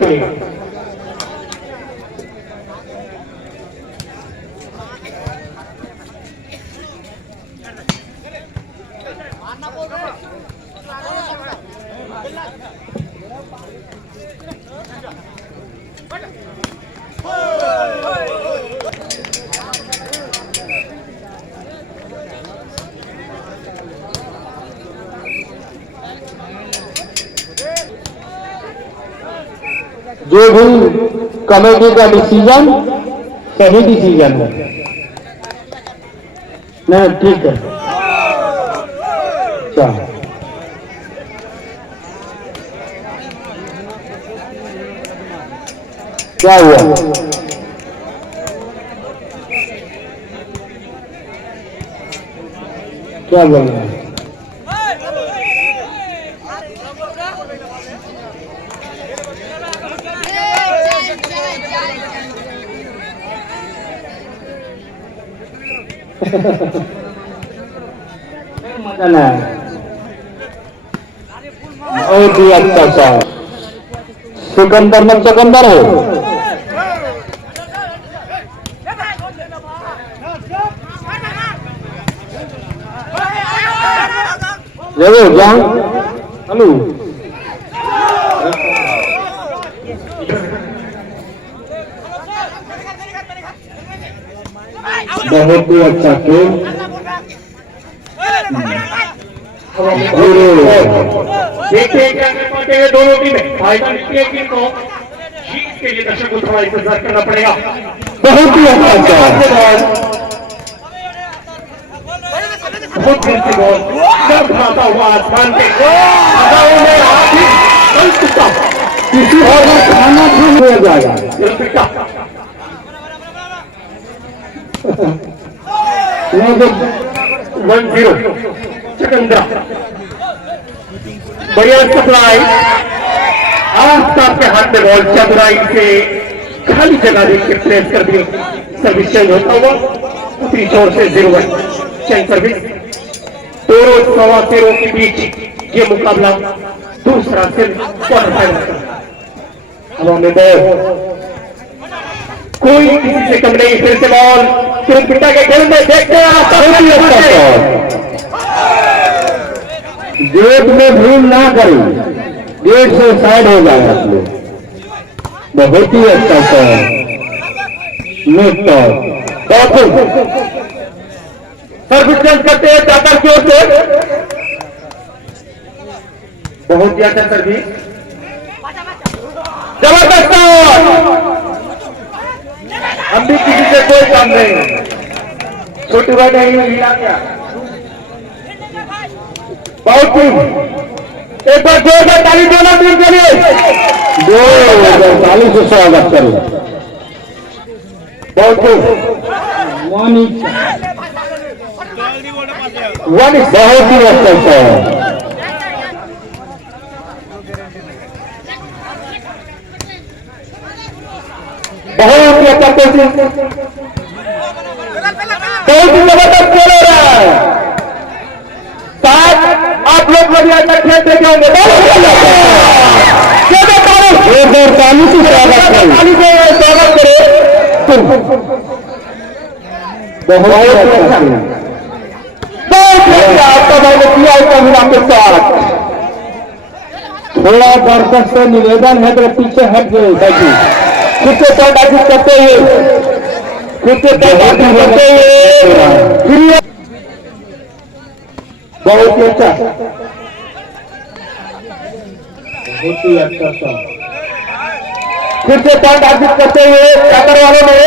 पे जो भी कमेटी का डिसीजन सही डिसीजन है। नहीं ठीक है, चलो क्या हुआ? क्या बोल रहे हैं? मजा ना है। बहुत ही अच्छा सा सिकंदर में चकंदर है। जरूर जाओ। हेलो बहुत ही अच्छा खेल। देखिए क्या कर पाते हैं दोनों टीमें। फाइनल की टीम को जीत के लिए दर्शक को थोड़ा इंतजार करना पड़ेगा। बहुत ही अच्छा बहुत दिल से बॉल उठाता हुआ आसमान पे हवाओं में आधी बन चुका। किसी और का खाना छूट हो जाएगा। 1-0 चकंद्रा बढ़िया सप्लाई। आसपास के हाथ में बॉल चतुराई से खाली जगह देख के प्रेस कर दिए। सर्विस चेंज होता हुआ उतनी जोर से 0-1 चेंज सर्विस। दोनों सवा पैरों के बीच ये मुकाबला दूसरा सिर्फ क्वार्टर फाइनल का। हवा में बॉल कोई किसी से कम नहीं। फिर से बॉल पिटा के खेल में देखते हैं। गेट में भूल ना करें, गेट से साइड हो जाए आप लोग। बहुत ही अच्छा सर्विस चेंज करते हैं चाकर की ओर से। बहुत ही अच्छा सर्विस, जबरदस्त। हम भी किसी से कोई काम नहीं। छोटी बात नहीं हिला गया। बहुत ही एक बार जोरदार ताली दोनों टीम के लिए। जोरदार ताली से स्वागत करें। बहुत बहुत ही अच्छा है। बहुत ही अच्छा कोशिश, बहुत ही जबरदस्त खेल हो रहा है। साथ आप लोग बढ़िया अच्छा खेल देखे होंगे। ताली से स्वागत करें, ताली से स्वागत करें। बहुत अच्छा आपका मैंने किया के साथ। थोड़ा दर्शक से निवेदन है तो पीछे हट गए बैठी। खुद से पैदाशी करते हुए, खुद से पैदाशी करते हुए बहुत ही अच्छा, बहुत ही अच्छा सा खुद से पैदाशी करते हुए चाकर वालों ने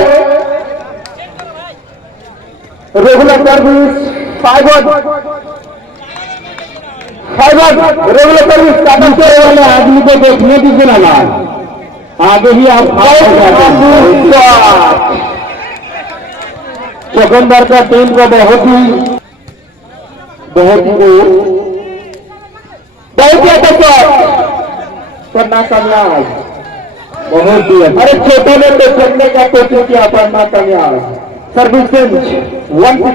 रेगुलर सर्विस 5-1 रेगुलर सर्विस चाकर वाले आदमी को देखने की सुना आगे ही आप चकंदर का टीम को बहुत ही अच्छा करना कामयाब। बहुत ही अरे छोटे में तो चलने का कोशिश किया करना कामयाब। सर्विस चेंज 1-6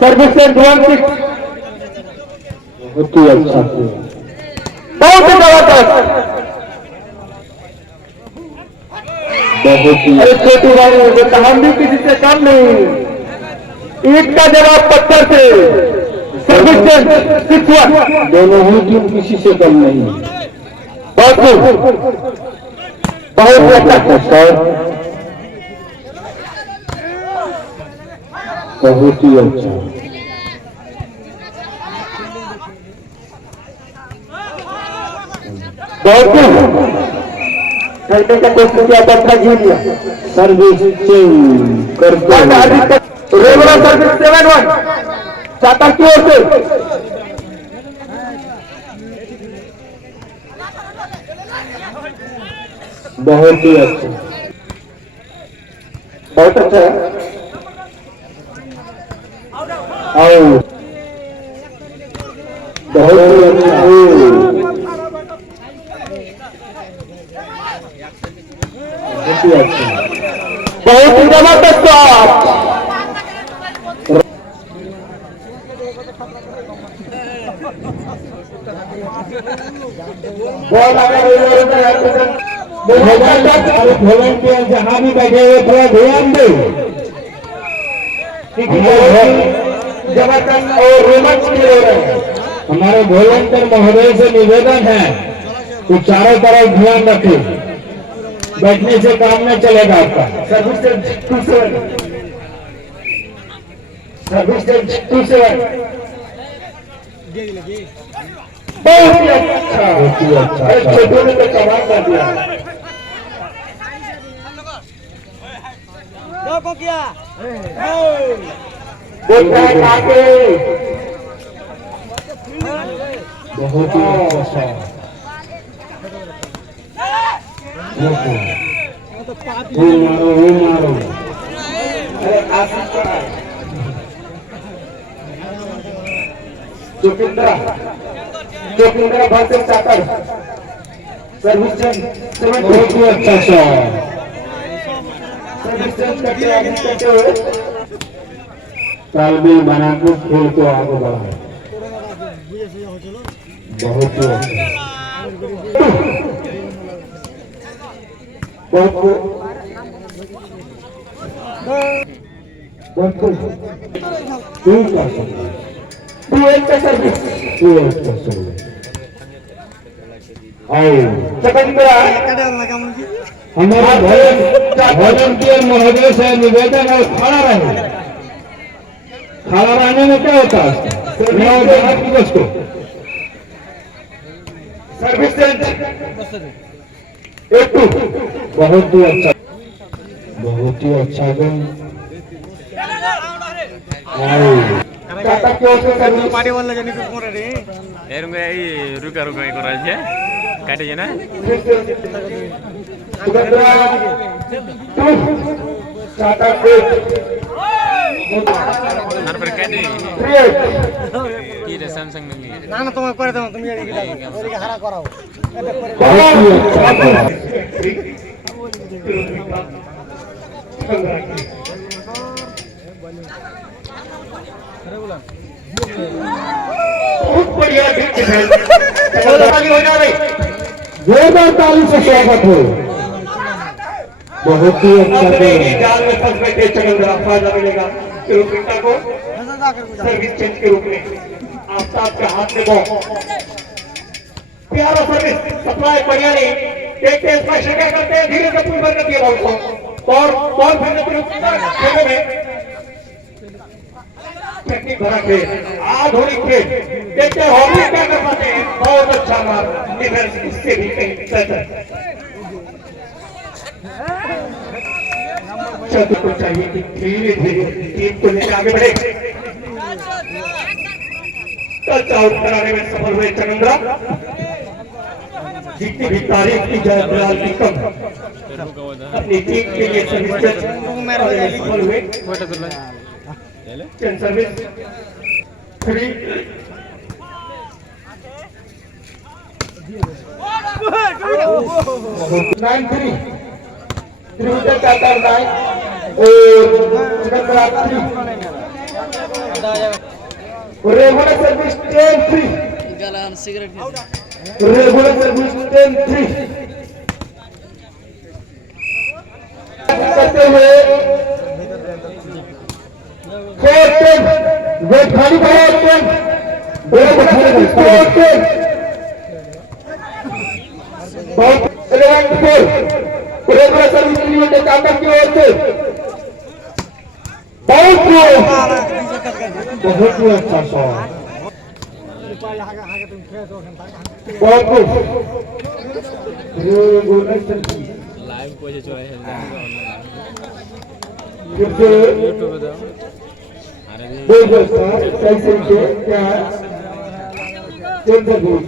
सर्विस चेंज 1-6 बहुत ही अच्छा, बहुत ही अरे छोटू बाबू हम भी किसी से कम नहीं, ईट का जवाब पत्थर से। सर्विस 6-1, दोनों ही टीम किसी से कम नहीं। बहुत अच्छा सर, बहुत ही अच्छा। खेलने का कोशिश किया, पत्थर जीत लिया। सर्विस चेंज करते रेगुलर सर्विस 7-1 चाहता की ओर से। बहुत ही अच्छा, बहुत अच्छा है। और बहुत ही अच्छा, बहुत ही अच्छा, बहुत ही जबरदस्त शॉट। बॉल वॉलंटियर जहां भी बैठे हुए थोड़ा ध्यान दे। जबरदस्त और रोमांच के हो रहे हैं। हमारे वॉलंटियर महोदय से निवेदन है कि चारों तरफ ध्यान रखें, बैठने से काम न चलेगा आपका। सर्विस 2-7, सर्विस 2-7, बहुत ही अच्छा, बहुत ही अच्छा। छोटों ने तो कमाल कर दिया। बोलता है काके, बहुत ही अच्छा, वो मारो। अरे आशीष का जोगिंद्रा वर्सेस चाकर, सर्विस बहुत ही अच्छा शॉट। सर्विस करते हुए तालमेल बनाकर खेल को आगे बढ़ाए। बहुत ही अच्छा, हमारे वॉलंटियर महोदय से निवेदन है, खड़ा रहे। खड़ा रहने में क्या होता है, दिवस को सर्विस बहुत ही अच्छा, बहुत ही अच्छा गेम। पार्टी वाला जानी को कोन रे एरंगे ई रुका करा छे काटे जे ना हर पर काटे की रे सैमसंग में ना तुम्हें करे दो तुम ये हरा कराओ बहुत ही अच्छा। बहुत बढ़िया हो जा रही, जोरदार ताली से स्वागत हो। बहुत ही अच्छा गेम। जाल में फंस बैठे चकंदरा, फायदा मिलेगा किलोमीटर को सर्विस चेंज के रूप में। आफ्ताब के हाथ में बॉल, प्यारा सर्विस, सप्लाई बढ़िया नहीं, देखते स्पष्ट क्या करते हैं, धीरे से पुल कर दिया बॉल को, और बॉल फिरने खेलों में टेक्निक भरा खेल, आधुनिक खेल, देखते हैं हॉकी क्या कर पाते हैं। बहुत अच्छा मार, डिफेंस इससे भी कहीं बेहतर। चतुर को चाहिए कि धीरे धीरे टीम को लेकर आगे बढ़े। टच आउट कराने में सफल हुए चकंदरा, जितनी भी तारीफ की जाए बिलाल की कम, अपनी टीम के लिए सर्विस सफल हुए। सर्विस 3 9-3 त्रिभुवन चाकर 9 और regular service 10-3 regular service service को ओके बहुत 11-4 रेगुलर सर्विस के लिए चाहता की ओर से बहुत ही अच्छा शॉट बहुत लाइव पहुंचे चले हैं यूट्यूब पे दाओ अरे सही से क्या चल बहुत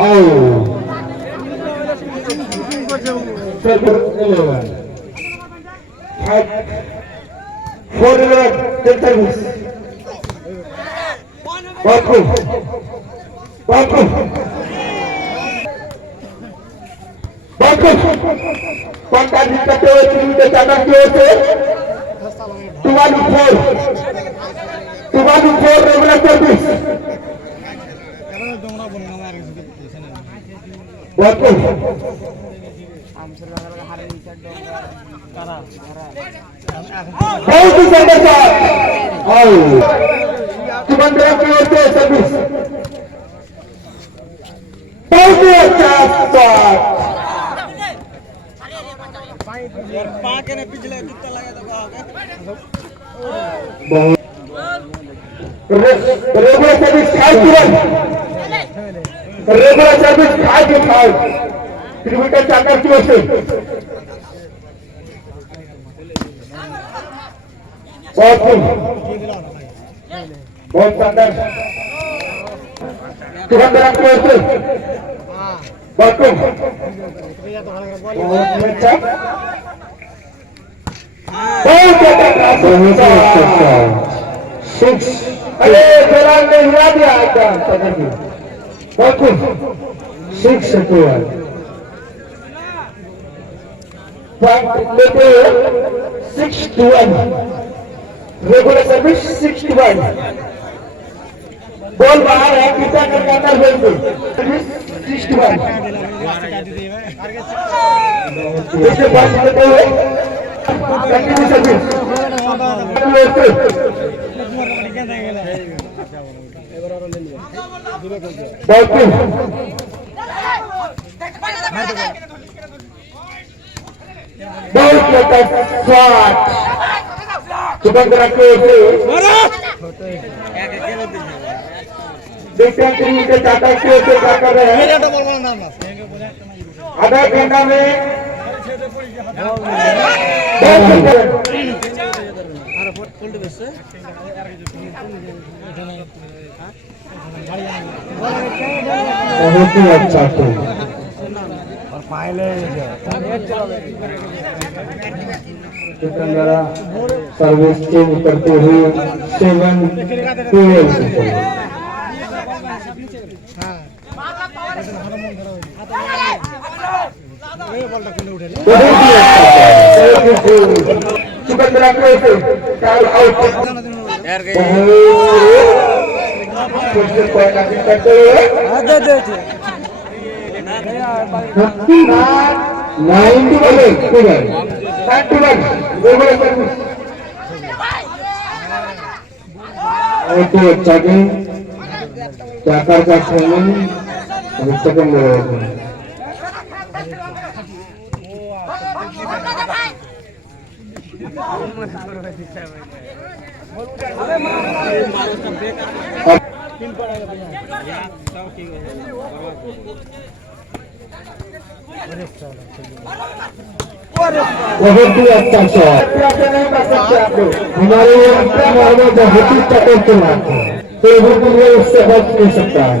आओ बहुत ही शानदार आओ सुमंद्रा की ओर से सर्विस बहुत ही अच्छा शॉट पाके ने पिछले जूता लगा तो बहुत regular service 5-1 regular service 5-5 kilometre चाकर की ओर से बहुत शानदार सुमंद्रा की ओर से बहुत अच्छा अरे फिलहाल ने हिला दिया बहुत 6-1 6-1 रेगुलर सर्विस 6-1 बॉल बाहर है पिता करके अंदर भेज दो 6-1 जैसे बात करते हुए कंटिन्यू सर्विस बहुत शॉट सुमंद्रा की ओर से देखते हैं किलोमीटर चाहता की ओर से क्या कर रहे हैं आधा घंटा में बहुत ही अच्छा और फाइल सर्विस चेंज करते हुए 7-12 सुमंद्रा को अच्छा गेम चाकर का ट्रेनिंग अभी सेकंड बहुत ही अच्छा शॉट हमारे बहुत ही चक्कर चला तो उससे बच नहीं सकता है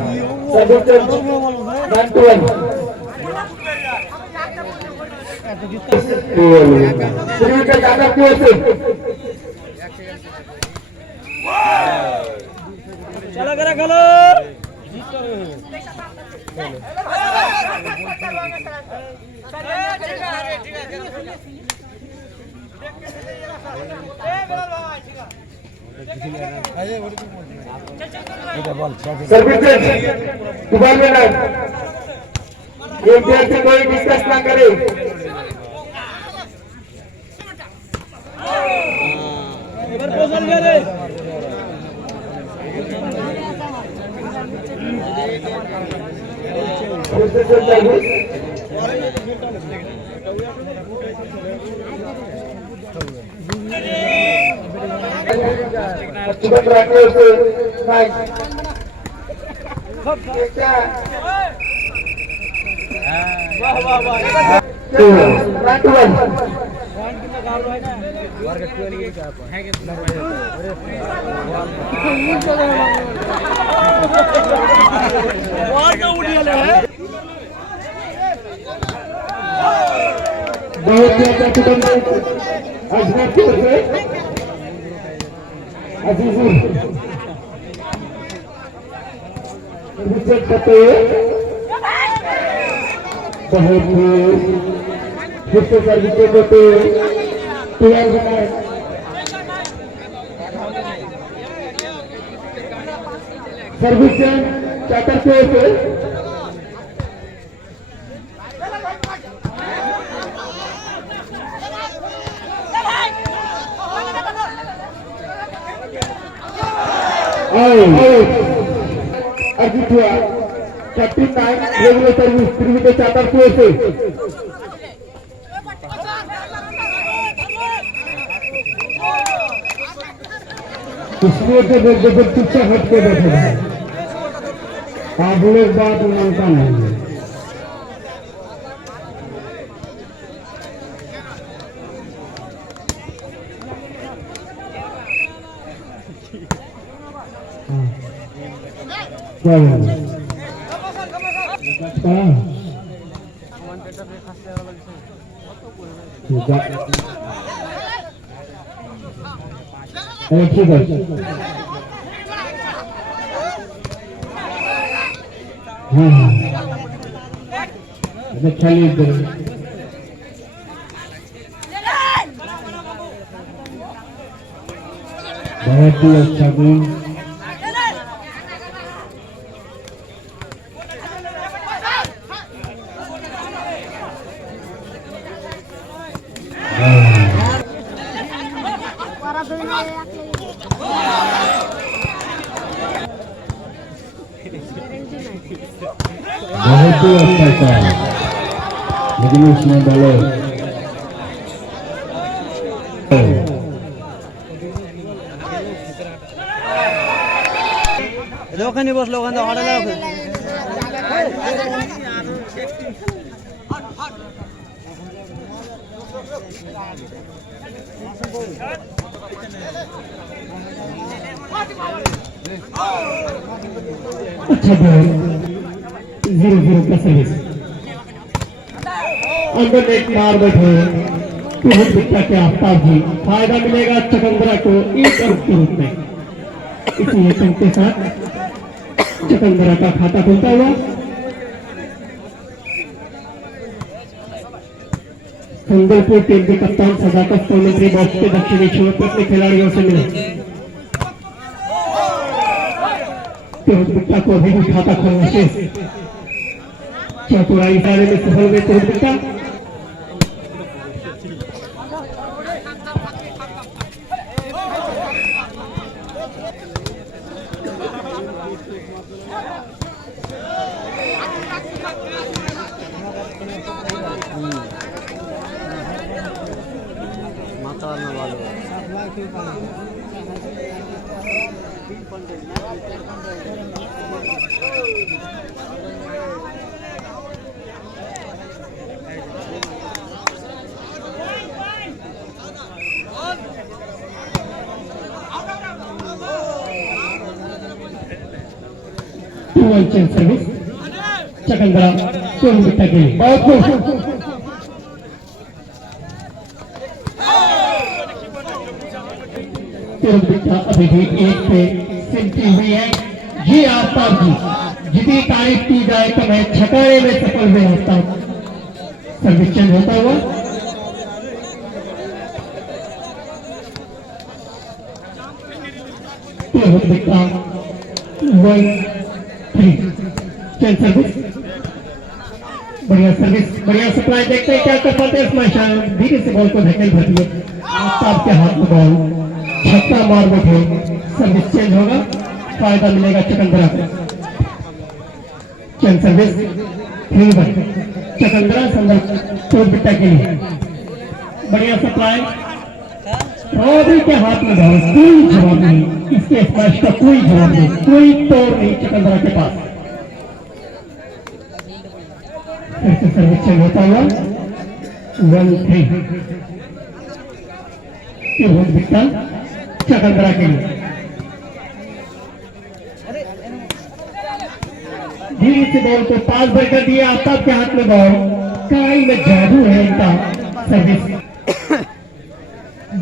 चला करा खेलो सर्विस दुबारा में ना एक देर से कोई डिस्कस ना करे बहुत ही अच्छा टूर्नामेंट अजमेर की ओर से अजीजुल विकेट करते हुए बहुत फिर से सर विकेट करते हुए तैयार बनाए सर्विस चाहता से अर्जित हुआ कैप्टन नाइन रेगुलर सर्विस पृथ्वी के चादर से इसलिए तो जब पीछे हट के बैठे हैं आप लोग बात मानता नहीं क्या ठीक है हाँ खाली बहुत ही अच्छा गुण बहुत ही अच्छा था लेकिन उसने डाले ওখানে বসলো ওখানে অর্ডার দাও अच्छा बॉल 0-0 का सर्विस अंदर एक मार बैठे बहुत दिक्कत के आफ्ताब जी फायदा मिलेगा चकंदरा को 1 अरब के रूप में इसलिए के साथ चकंदरा का खाता खुलता हुआ संबलपुर टीम के कप्तान सदाकत कौमेंट्री बॉक्स के दक्षिणी छोर पर अपने खिलाड़ियों से मिले बिट्टा को अभी भी खाता खोलना शेष चतुराई सारे में सफल हुए बिट्टा सर्विस चकंदरा बिट्टा के लिए बहुत बिट्टा अभी भी 1 पे सिमटी हुई है ये आफ्ताब जी जितनी तारीफ की जाए तो मैं छकाने में सफल हुए आफ्ताब सर्विस चेंज होता हुआ बिट्टा 1-3 चेंज सर्विस बढ़िया सर्विस बढ़िया सप्लाई देखते हैं क्या कर पाते हैं इसमें धीरे से बॉल को धकेल भरती है आफ्ताब के हाथ में बॉल छक्का मार बैठे, सर्विस चेंज होगा, फायदा मिलेगा चकंदरा को। चेंज सर्विस चकंदरा संदर्भ बिट्टा के लिए बढ़िया सप्लाई, रॉबी के हाथ में बॉल, कोई जवाब नहीं, इसके स्मैश का कोई जवाब नहीं, कोई तोड़ नहीं चकंदरा के पास। फिर से सर्विस चेंज होता हुआ 1-3 बिट्टा चकंदरा के लिए। धीरे से बॉल को पास भर कर दिया, आफ्ताब के हाथ में बॉल, काई में जादू है इनका। सर्विस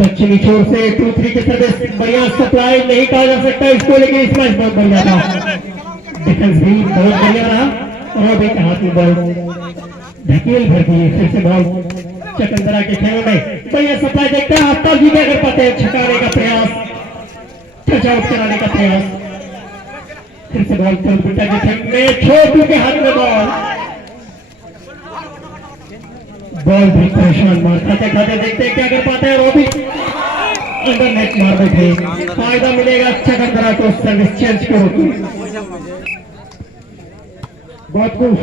दक्षिणी छोर से 2-3 की सर्विस, बढ़िया सप्लाई, नहीं कहा जा सकता इसको, लेकिन इस मैच बहुत बढ़िया था। डिफेंस भी बहुत बढ़िया रहा, रॉबी के हाथ में बॉल ढकेल भर दिए। फिर से बॉल चकंदरा के खेलों में बढ़िया सप्लाई देखते हैं, आफ्ताब जी क्या कर पाते हैं, छकाने का प्रयास, टच आउट कराने का प्रयास। फिर से बॉल बिट्टा के खेल में, छोटू के हाथ में बॉल भी परेशान मार खाते खाते, देखते हैं क्या कर पाते हैं रॉबी, अंडर नेट मार बैठे, फायदा मिलेगा चकंदरा को। सर्विस चेंज करो, बहुत कुछ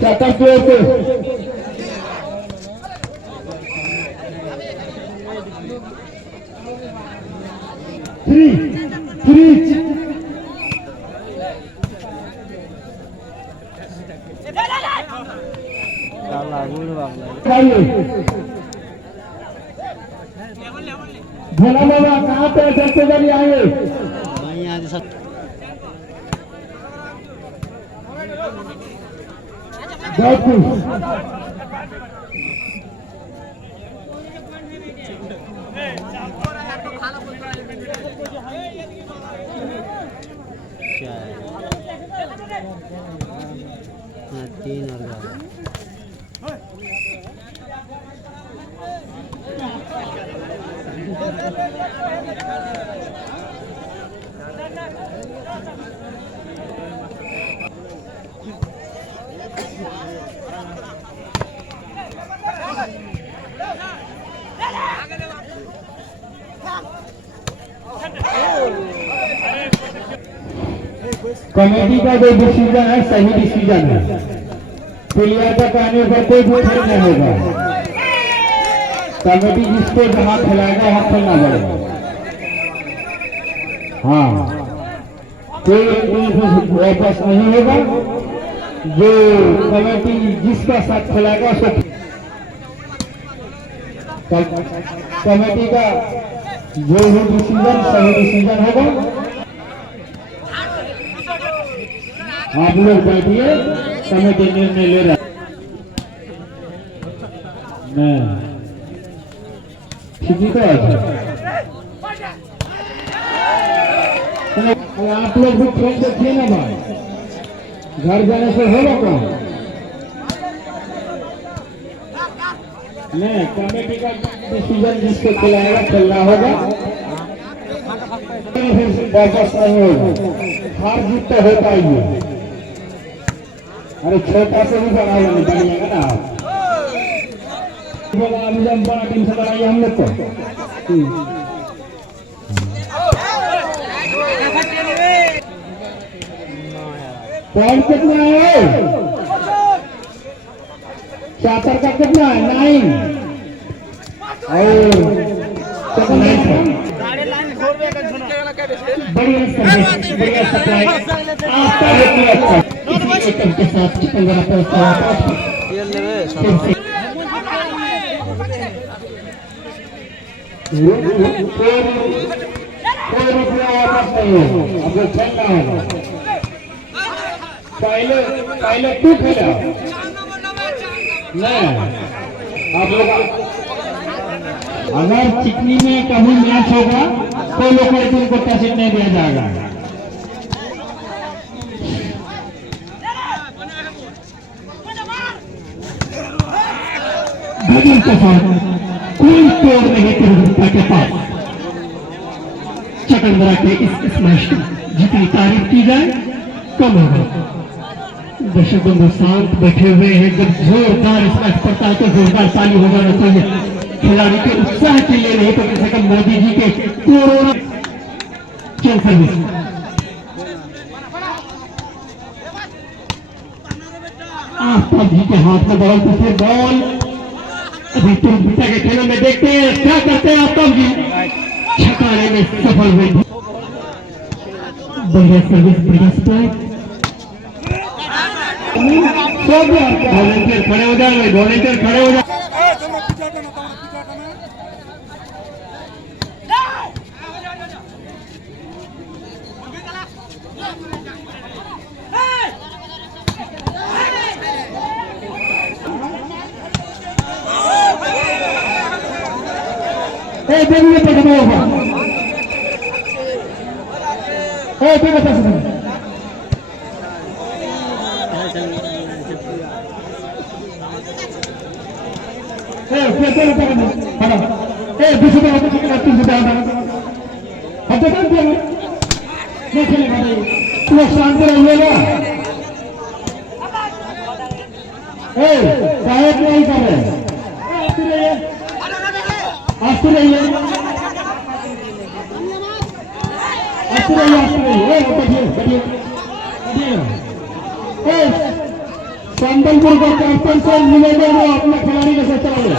चार प्लेयर पे 3 भोला बाबा कहाँ पे दर्शक आए, तीन और कमेटी का जो डिसीजन है सही डिसीजन है, प्लेयर का कहने पर कोई फर्क नहीं होगा। कमेटी जिसको जहां खिलाएगा वहां खेलना पड़ेगा। हाँ, कोई वापस नहीं होगा, जो कमेटी जिसका साथ खिलाएगा उसको कमेटी का जो भी डिसीजन सही डिसीजन होगा। आप लोग बैठिए, कमेटी निर्णय ले रहा है। ठीक है, आप लोग भी खेल देखिए ना भाई, घर जाने से होगा कौन? नहीं, कमेटी का डिसीजन जिसको खिलाएगा खेलना होगा, वापस नहीं होगा। हार जीत तो होता ही है, अरे छोटा से भी बड़ा होने बनेगा ना। अभी जब बड़ा टीम से लड़ाई हम लोग को पॉइंट कितना है, 74 का कितना है, 9 और बढ़िया सप्लाई, के साथ चकंदरा कोई रुपया वापस नहीं हो, अब खेलना होगा। पहले तू खेला नहीं, आप लोग अगर चिकनी में कहीं मैच होगा तो लोग तुमको टैसेट नहीं दिया जाएगा। कोई तोड़ नहीं तिरहुता के पास। चकंदरा के इस स्मैश की जितनी तारीफ की जाए कम होगा। दर्शक बंधु शांत बैठे हुए हैं। जब जोरदार स्मैश पड़ता है तो जोरदार ताली हो जाना चाहिए खिलाड़ी के उत्साह के लिए, नहीं तो कम से कम मोदी जी के कोरोना चल सर्विस। आफ्ताब जी के हाथ में बॉल, तो फिर बॉल अभी तिरहुता के खेलों में देखते हैं क्या करते हैं आफ्ताब जी। छकाने में सफल हुए। बढ़िया सर्विस, बढ़िया स्ट्राइक। वॉलंटियर खड़े हो जाए, वॉलंटियर खड़े हो जाए। देखिए पकड़ा होगा। देखो पसंद शांत रहिएगा। साहब नहीं कर रहे, आस्ते रहिए, आस्ते रहिए। संबलपुर का कैप्टन से मिलेगा वो अपने खिलाड़ी के साथ चला।